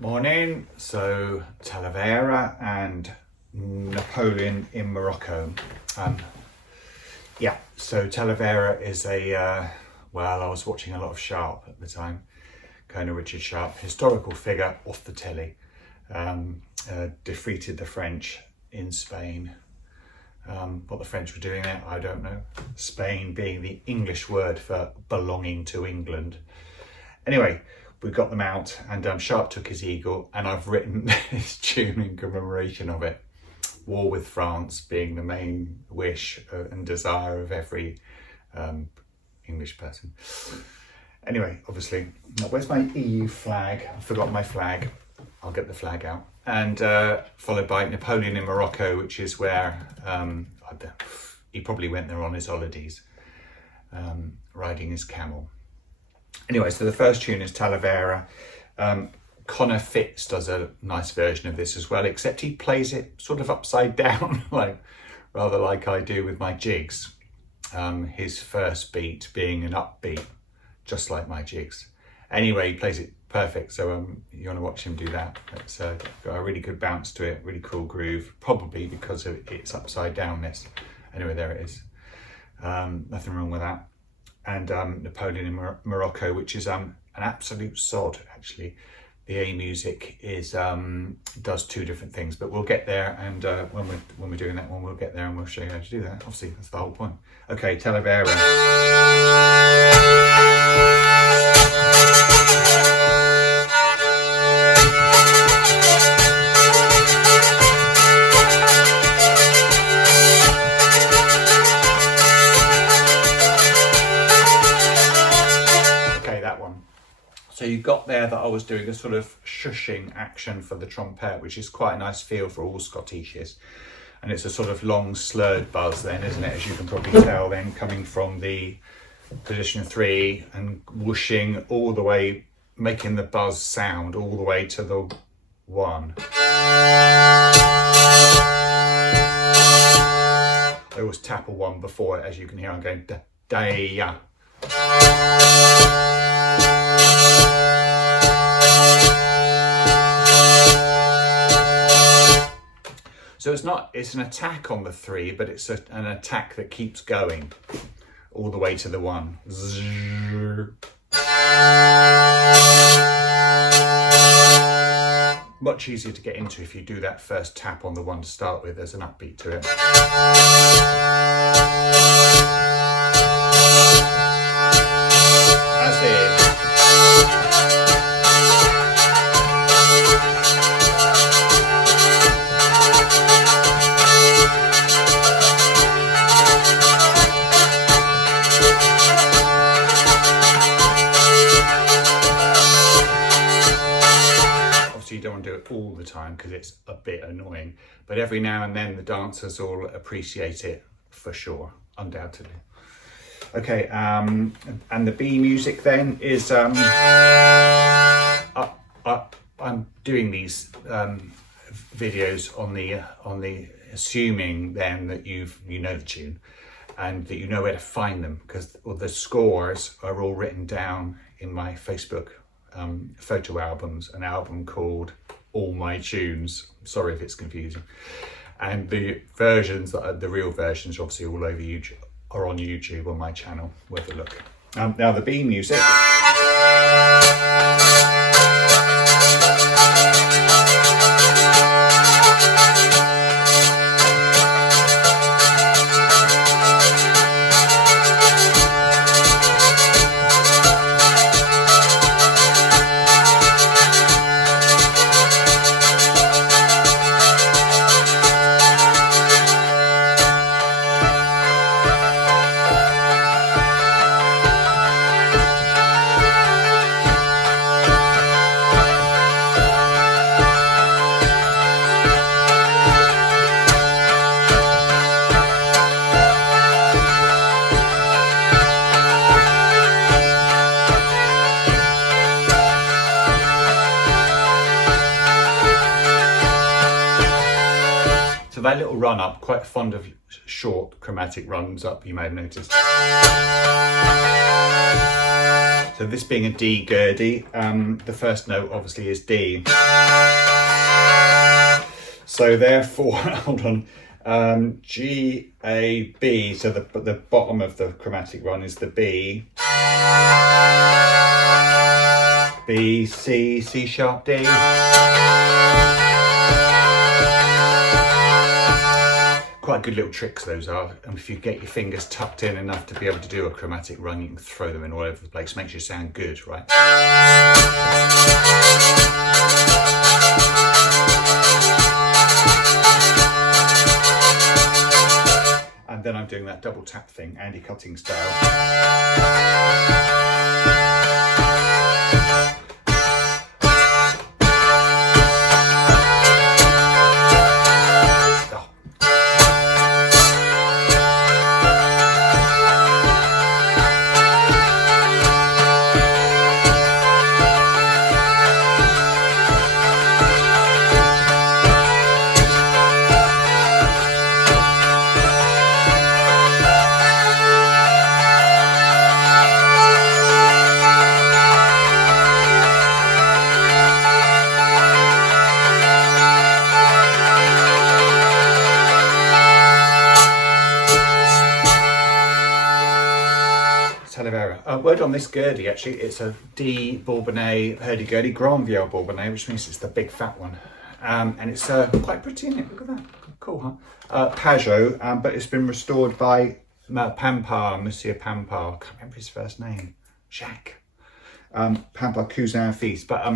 Morning. So Talavera and Napoleon in Morocco. So Talavera is I was watching a lot of Sharp at the time, Colonel Richard Sharp, historical figure off the telly, defeated the French in Spain. What the French were doing there, I don't know. Spain being the English word for belonging to England. Anyway, we got them out and Sharp took his eagle, and I've written this tune in commemoration of it. War with France being the main wish and desire of every English person. Anyway, obviously, where's my EU flag? I've forgotten my flag. I'll get the flag out. And followed by Napoleon in Morocco, which is where he probably went there on his holidays, riding his camel. Anyway, so the first tune is Talavera. Connor Fitz does a nice version of this as well, except he plays it sort of upside down, rather like I do with my jigs. His first beat being an upbeat, just like my jigs. Anyway, he plays it perfect, so you want to watch him do that. It's got a really good bounce to it, really cool groove, probably because of its upside downness. Anyway, there it is. Nothing wrong with that. And Napoleon in Morocco, which is an absolute sod, actually. The A music is does two different things, but we'll get there, and when we're doing that one, we'll get there and we'll show you how to do that. Obviously, that's the whole point. Okay, Talavera. So you got there that I was doing a sort of shushing action for the trompette, which is quite a nice feel for all Scottishes. And it's a sort of long slurred buzz then, isn't it? As you can probably tell then, coming from the position 3 and whooshing all the way, making the buzz sound all the way to the 1. I always tap a 1 before it, as you can hear I'm going da-da-ya. So it's an attack on the 3, but it's an attack that keeps going all the way to the 1. Much easier to get into if you do that first tap on the 1 to start with. There's an upbeat to it. That's it. You don't want to do it all the time because it's a bit annoying, but every now and then the dancers all appreciate it for sure, undoubtedly. Okay, and the B music then is I'm doing these videos on the assuming then that you know the tune and that you know where to find them, because the scores are all written down in my Facebook photo albums, an album called All My Tunes. Sorry if it's confusing. And the versions, the real versions, are obviously all over YouTube, are on YouTube on my channel. Worth a look. Now the B music. So that little run up, quite fond of short chromatic runs up, you may have noticed. So this being a D Gurdy, the first note obviously is D. So therefore, hold on, G, A, B, so the bottom of the chromatic run is the B. B, C, C sharp, D. Quite good little tricks those are, and if you get your fingers tucked in enough to be able to do a chromatic run, you can throw them in all over the place. Makes you sound good, right? And then I'm doing that double tap thing, Andy Cutting style. Talavera. Word on this Gurdy, actually, it's a D Bourbonnais Hurdy Gurdy Grand Viol Bourbonnais, which means it's the big fat one. And it's quite pretty, isn't it? Look at that. Cool, huh? Pajot, but it's been restored by Pampard, Monsieur Pampard. I can't remember his first name. Jacques. Pampard Cousin Fils. But,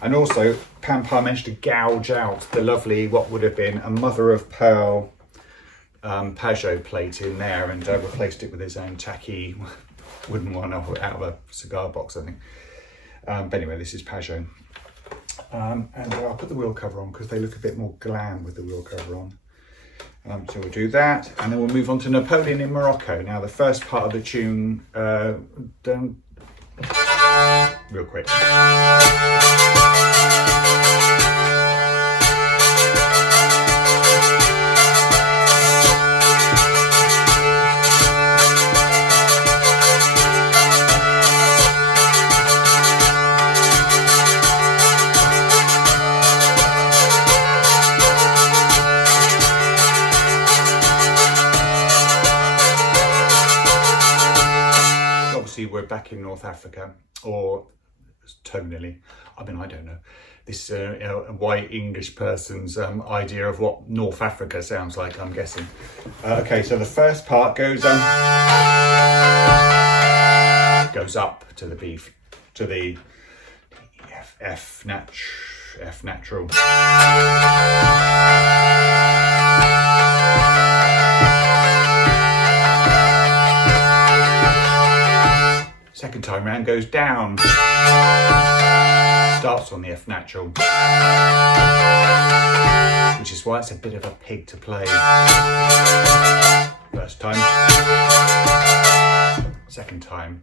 and also, Pampard managed to gouge out the lovely, what would have been a mother of pearl Pajot plate in there, and replaced it with his own tacky wooden one out of a cigar box, I think. But anyway, this is Pajot. And I'll put the wheel cover on because they look a bit more glam with the wheel cover on. So we'll do that, and then we'll move on to Napoleon in Morocco. Now the first part of the tune, real quick. We're back in North Africa, or tonally, I mean, I don't know. This a white English person's idea of what North Africa sounds like, I'm guessing. Okay, so the first part goes up to the B, to the F natural. Second time round goes down, starts on the F natural, which is why it's a bit of a pig to play. First time, second time.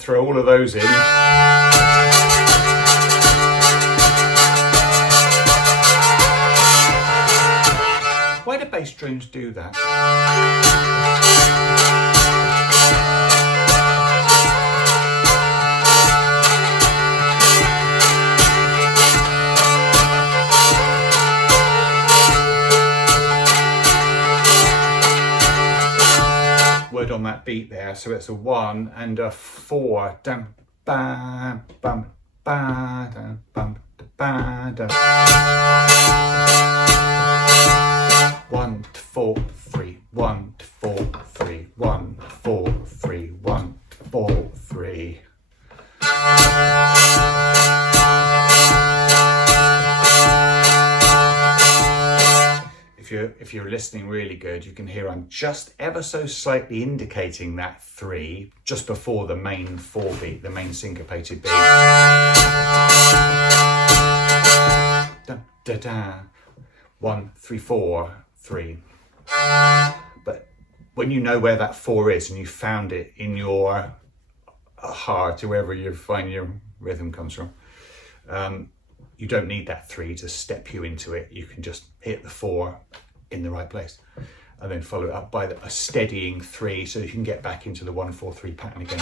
Throw all of those in. Why do bass drums do that? third on that beat there, so it's a 1 and a 4. Dum, ba, bum, ba, dum, bum, ba, dum. 1 4 3 1 4 3 1 4 3 1 4 3. If you're listening really good, you can hear I'm just ever so slightly indicating that 3 just before the main 4 beat, the main syncopated beat. Da, da, da. 1 3 4 3. But when you know where that 4 is and you found it in your heart, wherever you find your rhythm comes from, you don't need that 3 to step you into it. You can just hit the 4 in the right place and then follow it up by a steadying 3 so you can get back into the 1 4 3 pattern again.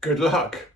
Good luck.